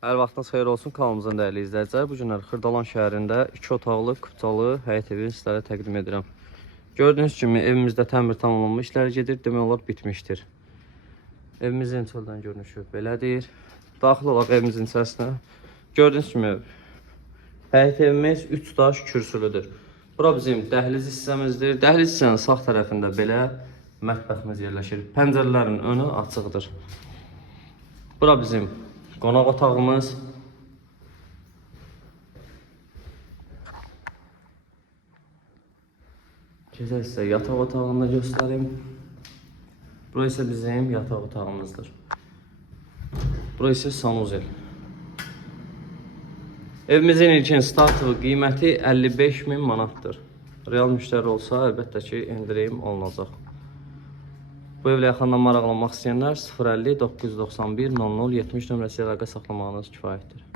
Hər vaxtınız xeyir olsun kanalımızın dəyərli izləyicilər. Bu günlər Xırdalan şəhərində 2 otaqlı, kupçalı həyət evini sizlərə təqdim edirəm. Gördüyünüz kimi evimizdə təmir tamamlanma işləri gedir, demək olar bitmişdir. Evimizin çöldən görünüşü belədir. Daxil olaq evimizin içərisinə. Gördüyünüz kimi həyət evimiz 3 daş kürsülüdür. Bura bizim dəhliz hissəmizdir. Dəhliz hissənin sağ tərəfində belə mətbəximiz yerləşir. Pəncərələrin önü açıqdır. Bura bizim qonaq otağımız. Keçək sizə yataq otağını da göstərim. Bura isə bizim yataq otağımızdır. Bura isə sanuzel. Evimizin ilkin start qiyməti 55.000 manatdır. Real müştəri olsa əlbəttə ki endirim olunacaq. Bu evlə yaxından maraqlanmaq istəyənlər 050 991 00 70 nömrəsi əlaqə saxlamağınız kifayətdir.